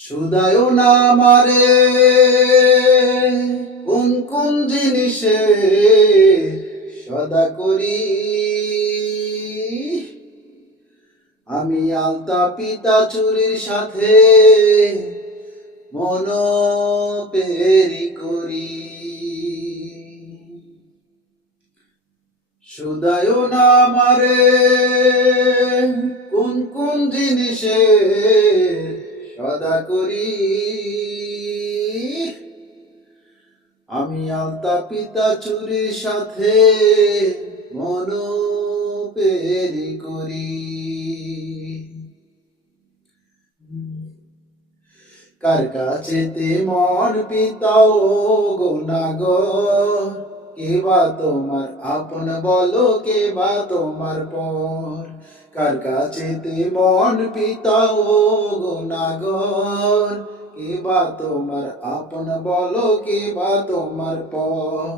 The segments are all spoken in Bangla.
শুধায়ও না আমারে কোন কোন জিনিসে সদা করি। আমি আলতা পিতা চুরির সাথে মনোপেরি করি। শুধায়ও না আমারে কোন কোন জিনিসে সদা করি। আমি আলতা পিতা চুরির সাথে মনোপেরি করি। কার কাছেতে মন পিতাও গুনাহগার, কে বা তোমার আপন বলো, কে বা তোমার পর। কার কাছেতে মন পিতাও গুনাহগার, কে বা তোমার আপন বলো, কে বা তোমার পর।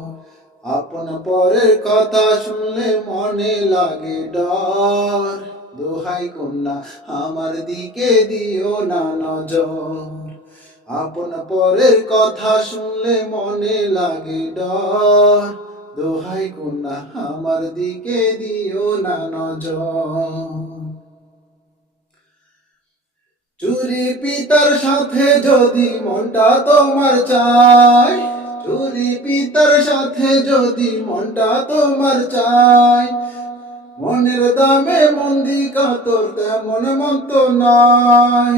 আপন পরের কথা শুনলে মনে লাগে ডর। দোহাই কন্যা আমার দিকে দিও না নজর। আপন পরের কথা শুনলে মনে লাগে ডর। দোহাই কন্যা আমার দিকে দিও না নজর। চুরি পিতার সাথে যদি মনটা তোমার চাই, চুরি পিতার সাথে যদি মনটা তোমার চাই, মনের দামে মন্দি কাতর তেমন মন তো নাই।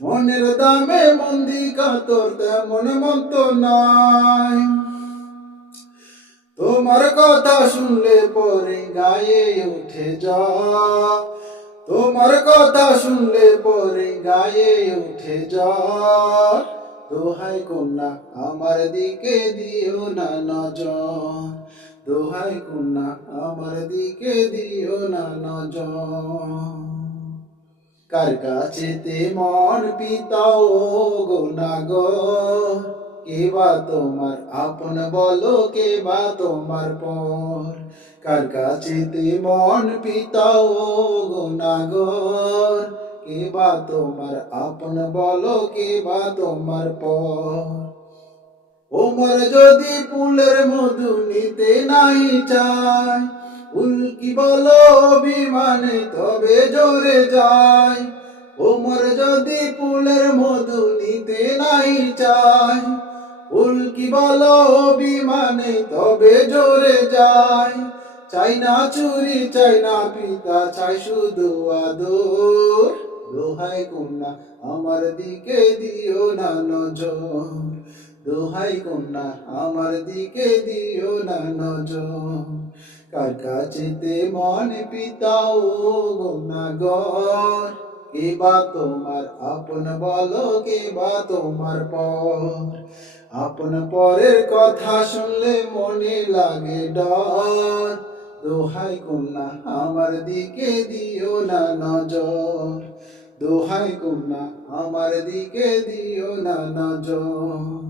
মনের দামে মন্দি কাতর তেমন মন তো নাই। তোমার কথা শুনলে পরে গায়ে উঠে যায়, তোমার কথা শুনলে পরে গায়ে উঠে যায়। দোহাই কন্যা আমার দিকে দিও না নজর। দোহাই কন্যা আমার দিকে দিও না নজর। কার কাছেতে মন পিতাও গুনাহগার, কে বা তোমার আপন বলো, কে বা তোমার পর। কার কাছেতে মন পিতাও গুনাহগার, কে বা তোমার আপন বলো, কে বা তোমার পর। ওমর যদি ফুলের মধু নিতে নাই চায়, ফুল কি বলো অভিমানে তবে জোরে যায়। ওমর যদি ফুলের মধু নিতে নাই চায়, ফুল কি বলো অভিমানে তবে জোরে যায়। চাই না চুরি, চাই না পিতা, চাই শুধু আদর। দোহাই কন্যা আমার দিকে দিও না নজর। দোহাই কন্যা আমার দিকে দিও না নজর। কার কাছেতে মন পিতাও গুনাহগার, কে বা তোমার আপন বলো, কে বা তোমার পর। আপন পরের কথা শুনলে মনে লাগে ডর। দোহাই কন্যা আমার দিকে দিও না নজর। দোহাই কন্যা আমার দিকে দিও না নজর।